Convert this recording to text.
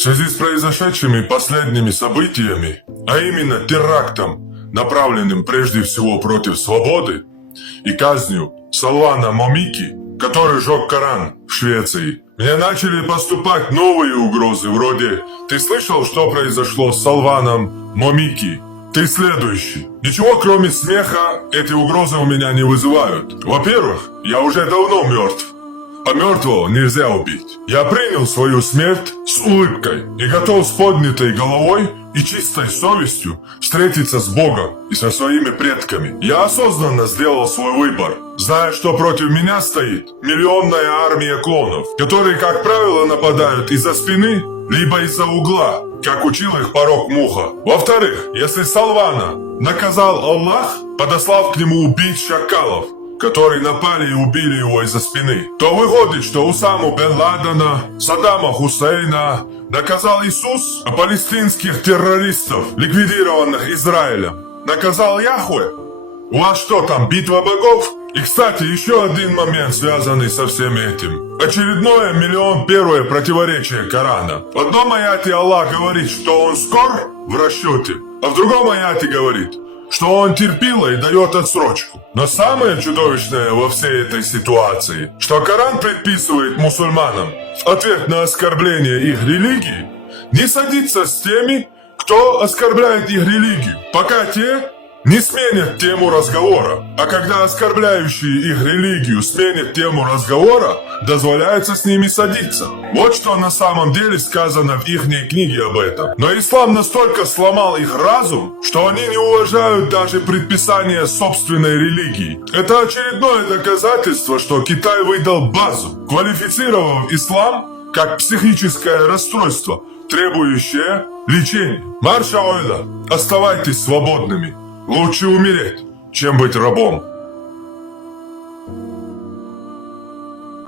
В связи с произошедшими последними событиями, а именно терактом, направленным прежде всего против свободы, и казнью Салвана Момики, который жег Коран в Швеции, мне начали поступать новые угрозы вроде «Ты слышал, что произошло с Салваном Момики? Ты следующий». Ничего кроме смеха эти угрозы у меня не вызывают. Во-первых, я уже давно мертв. А мертвого нельзя убить. Я принял свою смерть с улыбкой и готов с поднятой головой и чистой совестью встретиться с Богом и со своими предками. Я осознанно сделал свой выбор, зная, что против меня стоит миллионная армия клонов, которые, как правило, нападают из-за спины, либо из-за угла, как учил их порок Муха. Во-вторых, если Салвана наказал Аллах, подослав к нему убить шакалов, которые напали и убили его из-за спины, то выходит, что Усаму бен Ладена, Саддама Хусейна наказал Иисус, а палестинских террористов, ликвидированных Израилем, наказал Яхве. У вас что там, битва богов? И, кстати, еще один момент, связанный со всем этим. Очередное первое противоречие Корана. В одном аяте Аллах говорит, что он скор в расчете, а в другом аяте говорит, что он терпило и дает отсрочку. Но самое чудовищное во всей этой ситуации, что Коран предписывает мусульманам в ответ на оскорбление их религии не садиться с теми, кто оскорбляет их религию, пока те не сменят тему разговора. А когда оскорбляющие их религию сменят тему разговора, дозволяется с ними садиться. Вот что на самом деле сказано в ихней книге об этом. Но ислам настолько сломал их разум, что они не уважают даже предписания собственной религии. Это очередное доказательство, что Китай выдал базу, квалифицировав ислам как психическое расстройство, требующее лечения. Марша Ойла, оставайтесь свободными. Лучше умереть, чем быть рабом.